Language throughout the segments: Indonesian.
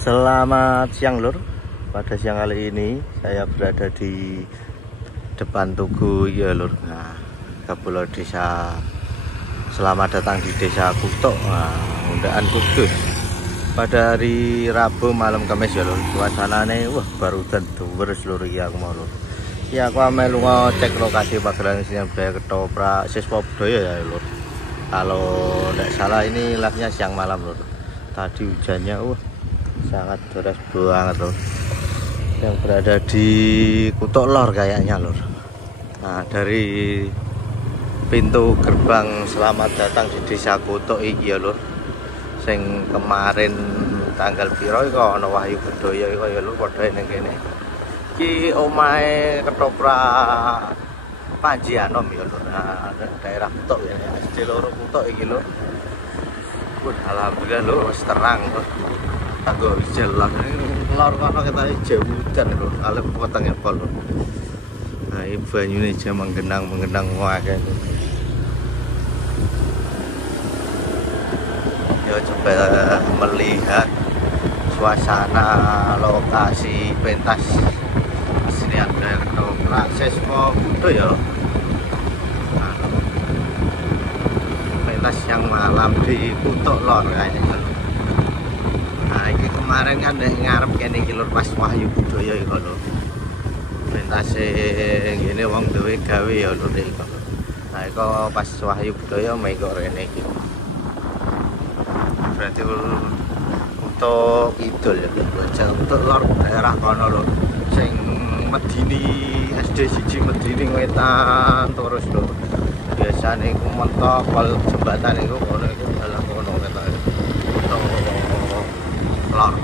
Selamat siang lur. Pada siang kali ini saya berada di depan Tugu ya lur. Nah, Kabupaten Desa. Selamat datang di Desa Kutok, Undaan Kudus. Pada hari Rabu malam Kamis ya lur. Suasanane baru tentu beres lur ya aku mau lur. Ya aku melu cek lokasi pagelaran seni budaya ketoprak siswa budaya ya lur. Kalau tidak salah ini live-nya siang malam lur. Tadi hujannya sangat deras banget loh, yang berada di Kutok Lor kayaknya lor. Nah, dari pintu gerbang selamat datang di Desa Kutok iki ya lor, sing kemarin tanggal piro iku ana Wahyu Budaya iku ya lor, padha ning kene iki omahe ketoprak Panji Anom ya lor. Nah, daerah Kutok ya, SD loro Kutok iki lor. Alhamdulillah lor wis terang lor. Agak jalan lor kono kita jauh hujan lho, alep potong ya pol. Nah, banyune aja menggenang wae. Ya coba melihat suasana lokasi pentas sini ada ketoprak siswa budaya. Pentas yang malam di Kutok Lor kayaknya. Nah, ini kemarin kan ngarep kene iki lur pas Wahyu Budaya iki lho. Pentase ngene wong duwe gawe ya lur iki. Nah, iku pas Wahyu Budaya mengko rene iki. Berarti untuk idul ya, untuk lor daerah kono lho. Sing Medini SD 1 Medini Wetan terus lho. Biasane iku mentok kal jembatan iku kono iku dalah kono ketok. Lor.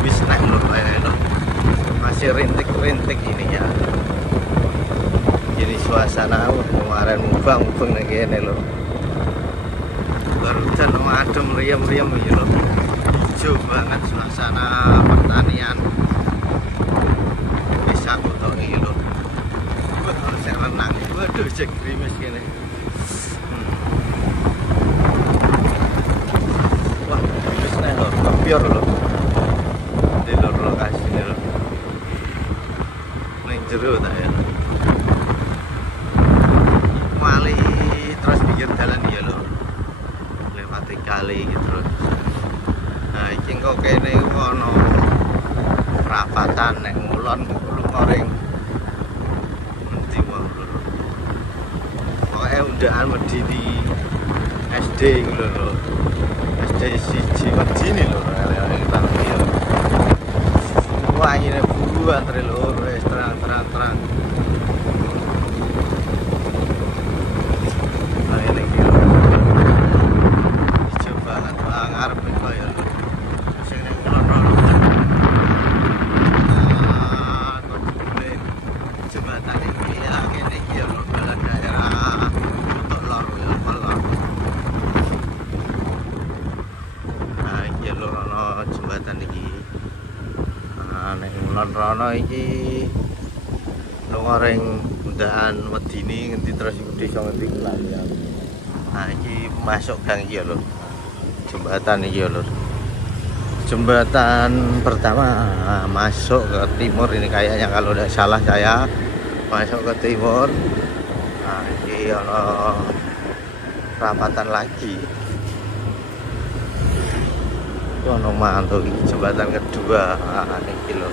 Bis naik lur lho. Masih rintik-rintik ini ya. Jadi suasana kemarin mubang ning kene lho. Baru dan adem riam-riam iki lho. Hijau banget suasana pertanian. Desa Kutok iki lho. Harus renang. Waduh, cek grimis kene. Biar lo di luar lokasi ini lo neng jero tak ya mali terus pinggir jalan ya lo lewati kali gitu. Nah iki kok kene ono perapatan nek ngulon kulo goreng nanti wae lho pokoke undaan Medini SD gitu lho. SD 1 Medini lho. Wah ini buru antri lho, wis terang. Nah ini gitu. Coba ngarep kok ya. Sing ning kulon. Nah, kok jembatan iki ya kene iki ya lho, daerah Kutok Lor ya, Lor. Nah, iki lho ana jembatan iki. Nek ngulon rono iki goreng Undaan Medini ngendi terus iku desa ngendi lali ya. Nah iki masuk gang iki lho. Jembatan iki lho. Jembatan pertama masuk ke timur ini kayaknya kalau tidak salah saya masuk ke timur. Nah iki ono perapatan lagi. Ono mantuk iki jembatan kedua iki lho.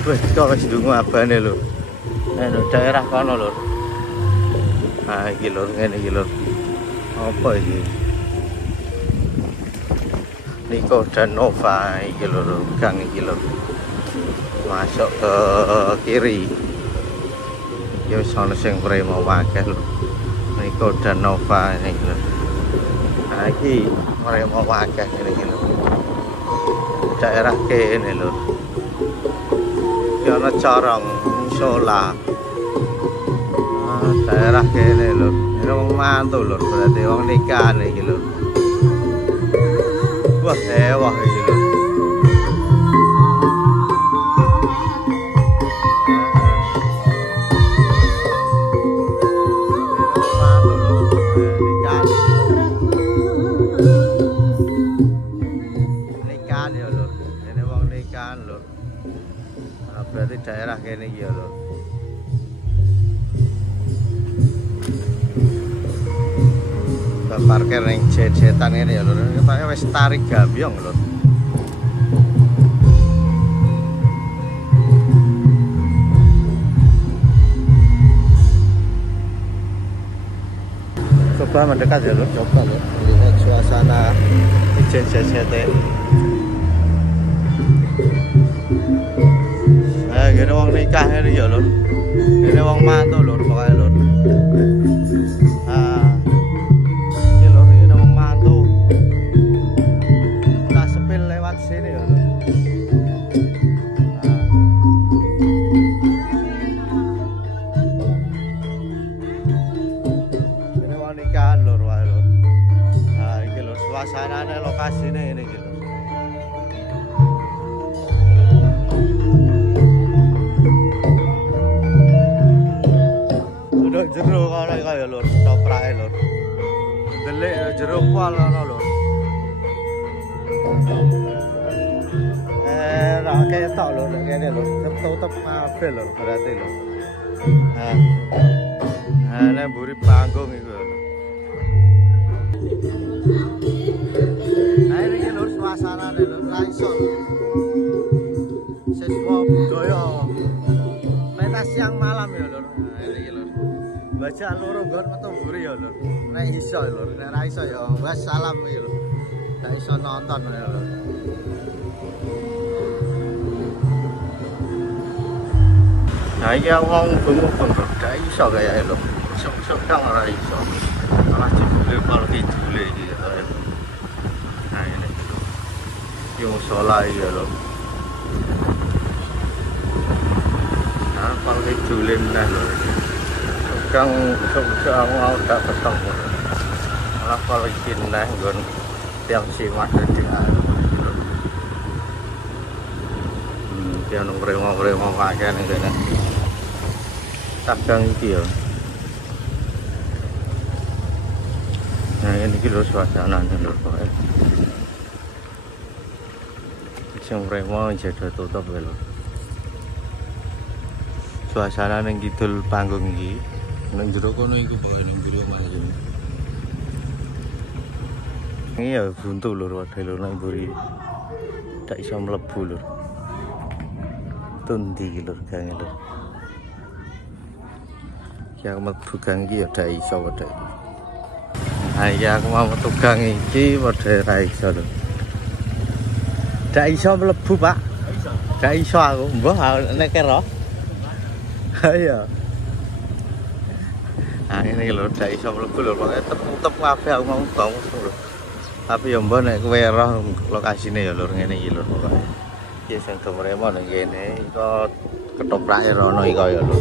Wis kok ndungu abane lho. Nek daerah kono lho. Nah iki lho ngene iki lho. Apa iki? Niko dan Nova iki lho gang iki lho. Masuk ke kiri. Ya wis ono sing premo akeh lho. Niko dan Nova ini lho. Nah iki premo akeh ngene iki lho. Daerah kene lho. Ki ana corong sola. Daerah kene lho. Ini wong mantu lho, berarti wong nikah iki lho. Wah, ewah iki lho. kene iki ya lho. Parkir ning jet-jetan ngene ya lho. Ketoke wis tarik gambyong lho. Coba mendekat ya lho, coba lho. Lihat suasana jet-jetnya. Gini wong nikah ini ya lho. Ini wong mantu lho pokoknya lho. Ini lho, ini wong mantu. Tak sepil lewat sini ya lho. Ini wong nikahan lho, lho. Ini lho, suasananya lokasinya ini gitu. Jero kono kaya lur, coprake lur. Delik jero pol ana lur. Ra ketok lho nek kene lho, tutup kabeh lho berarti lho. Nek mburi panggung iku lho. Nah iki lur suasanane lho, ra iso. Siswa budaya. Pentas siang malam ya lur. Iki lur. Baca loro nggon metu mburi ya lur. Nek iso lur, nek ra iso ya wes salam iki lho. Nek iso nonton ya lur. Nah iki wong bengok-bengok gak iso kaya lho. Sok-sok kang ora iso. Malah jebule pal kidule iki ya. Nah ini. Yo salah ya lho. Nah pal kidule meneh lho. Kang sok-sok mau tak peteng. Malah kalau ikin lah nggon tiang simat dadi anu. Dia ngremo-ngremo kakek ning kene. Kadang iki ya. Nah ini iki lho suasanane lho pokoke. Sing ngremo jeda tutup lho. Suasana ning kidul panggung iki. Nang jero kono iku pokoke ning jero omah iki. Iya buntu lur wae lur nang mburi. Ndak iso mlebu lur. Tundi lur gange lur. Ki aku mlebu gang iki ya ndak iso wedhe. Ha iya aku mau metu gang iki wedhe ra iso lur. Ndak iso mlebu, Pak. Ndak iso aku. Mbah nek kero. Ha iya. Nah ini lho ndak iso mlebu lho pokoke tutup kabeh aku mau bangun lho. Tapi ya mbok nek kowe roh lokasine ya lur ngene iki lho pokoke. Iki sing domremo ning kene iku ketoprake rono iki kaya lho.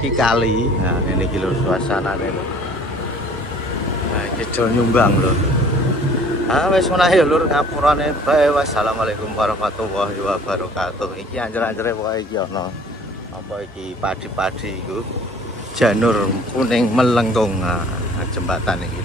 Iki kali. Nah ngene iki lho suasanane lho. Nah iki do nyumbang lho. Ah wis menawa ya lur ngapurane bae. Wassalamualaikum warahmatullahi wabarakatuh. Iki anjer-anjere pokoke iki ana apa iki padi-padi iku. Janur kuning melengkung jembatan iki.